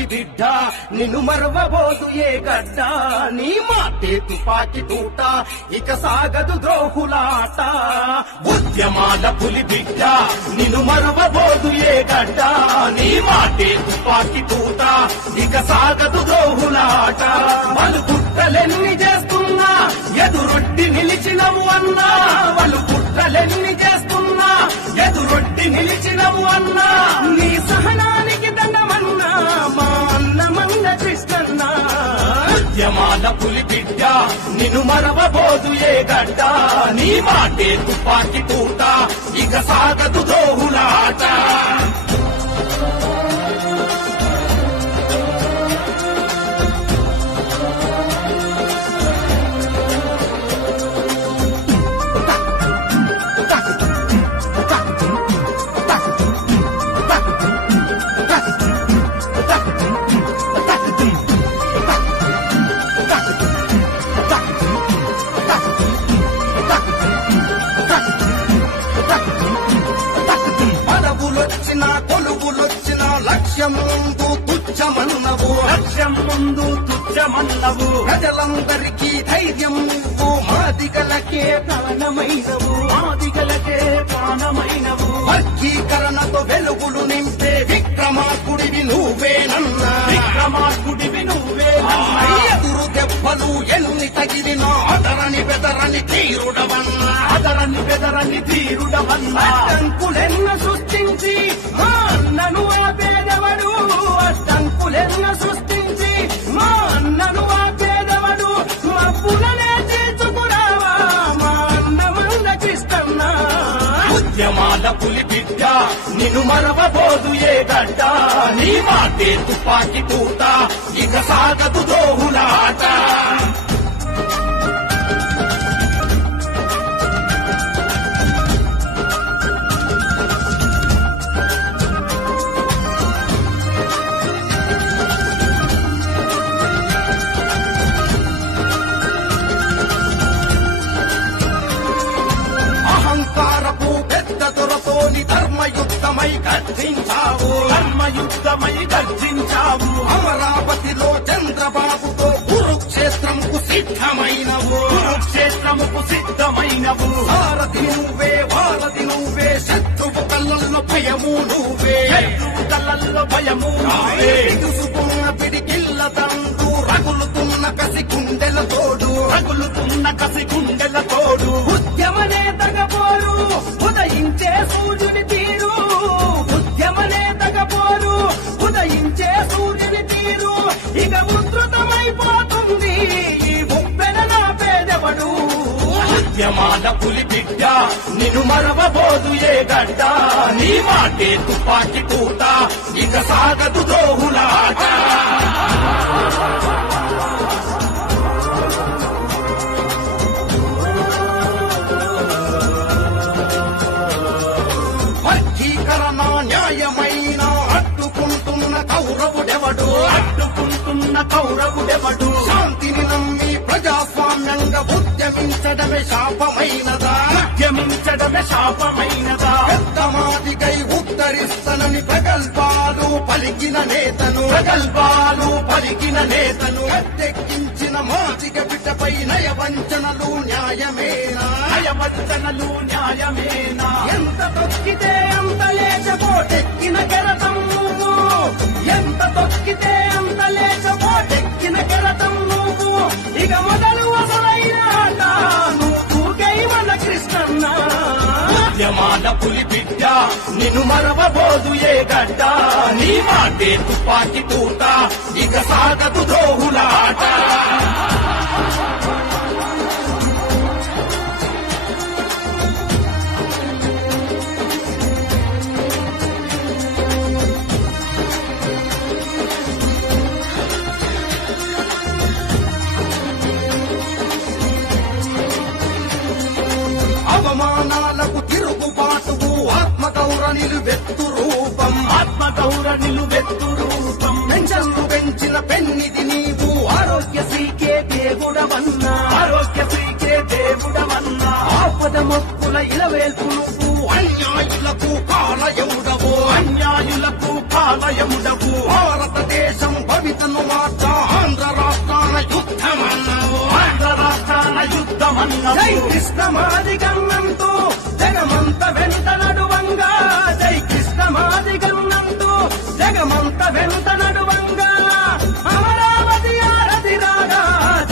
పులి బిడ్డ నిన్ను మరవబోదు ఏ గడ్డ నీ మాటే తుపాకి తూట ఇక సాగదు ద్రోహులాట ఉద్యమాల పులి బిడ్డ నిన్ను మరవబోదు ఏ గడ్డ నీ మాటే తుపాకి తూట ఇక సాగదు ద్రోహులాట వాళ్ళు కుట్రలెన్ని చేస్తున్నా ఎదురొడ్డి నిలిచినవు అన్నా వాళ్ళు కుట్రలెన్ని చేస్తున్నా ఎదురొడ్డి నిలిచినవు అన్నా నీ సహనానికి దండమన్నా మా అన్న మంద కృష్ణన్న ఉద్యమాల పులి బిడ్డ నిన్ను మరవబోదు ఏ గడ్డ నీ మాటే తుపాకి తూట ఇక సాగదు ద్రోహులాట పదవులొచ్చిన కొలువులొచ్చిన లక్ష్యం ముందు తుచ్చమన్నవు ప్రజలందరికీ ధైర్యం నువ్వు మాదిగలకే ప్రాణమైనవు వర్గీకరణతో వెలుగులు నింపే విక్రమార్కుడివి నువ్వేనన్నా ఎదురు దెబ్బలు ఎన్ని తగిలినా అదరని బెదరని తీరుడవన్నా అడ్డంకులెన్న సృష్టించి మా అన్నను ఆపేదవడు అడ్డంకులెన్న సృష్టించి మా అన్నను ఆపేదవడు మబ్బులనే తీర్చుకురావా మా అన్న మంద కృష్ణన్న ఉద్యమాల పులి బిడ్డ నిన్ను మరవబోదు ఏ గడ్డ నీ మాటే తుపాకి తూట ఇక సాగదు ద్రోహులాట అహంకారపు పెద్ద దొరతోని ధర్మయుద్ధమై గర్జించావు అమరావతిలో చంద్రబాబుతో కురుక్షేత్రంకు సిద్ధమైనవు సారథి నువ్వే వారధి నువ్వే శత్రువు కళ్ళల్లో భయము నువ్వే ఎదుసుకున్న పిడికిళ్ళ తండు రగులుతున్న కసి గుండెల తోడు ఉద్యమనే తగపోరు ఉదయించే సూర్యుని తీరు ఉద్యమనే తగపోరు ఉదయించే సూర్యుని తీరు ఇక ఉధృతమైపోతుంది ఈ ఉప్పెన నా పేదవడు ఉద్యమాల పులి బిడ్డ నిన్ను మరవబోదు ఏ గడ్డ నీ మాటే తుపాకి తూట ఇక సాగదు ద్రోహులాట వర్గీకరణ న్యాయమైన అడ్డుకుంటున్న కౌరవుడెవడు శాంతిని నమ్మి ప్రజాస్వామ్యంగా ఉద్యమించడమే శాపమైనదా పెద్దమాదిగై ఉత్తరిస్తనని ప్రగల్భాలు పలికిన నేతను అద్దెక్కించిన మాదిగ బిడ్డపై నయవంచనలు న్యాయమేనా ఎంత తొక్కితే అంత లేచబోటెక్కిన కెరటం నువ్వు ఎంత తొక్కితే అంత లేచబోటెక్కిన కెరటం నువ్వు ఇక మొదలు అసలైన ఆట నువ్వు గైవన కృష్ణన్న ఉద్యమాల పులి బిడ్డ నిన్ను మరవబోదు ఏ గడ్డ నీ మాటే తుపాకి తూట ఇక సాగదు ద్రోహులాట అవమానాలకు తిరుగుబాటువు ఆత్మగౌర నిలువెత్తు రూపం పెంచలు పెంచిన పెన్నిది నీవు ఆరోగ్యశ్రీకే దేవుడవన్నా ఆపద మొక్కుల ఇలవేల్పు నువ్వు అన్యాయులకు కాలయముడవు భారతదేశం కవితను మాట ఆంధ్ర రాష్ట్రాల యుద్ధమన్నావు, ఆంధ్ర రాష్ట్రాల యుద్ధమన్నావు. జై కృష్ణమాదిగన్నంటూ జగమంత వెంట నడువంగా, జై కృష్ణమాదిగన్నంటూ జగమంత వెంట నడువంగా, అమరావతి ఆరతి రాగా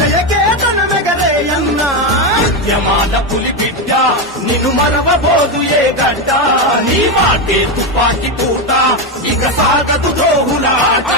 జయకేతన మెగరేయన్నా. ఉద్యమాల పులి బిడ్డ నిన్ను మరవబోదు ఏ గడ్డ, నీ మాటే తుపాకి పూట ఇక సాగదు ద్రోహులాట.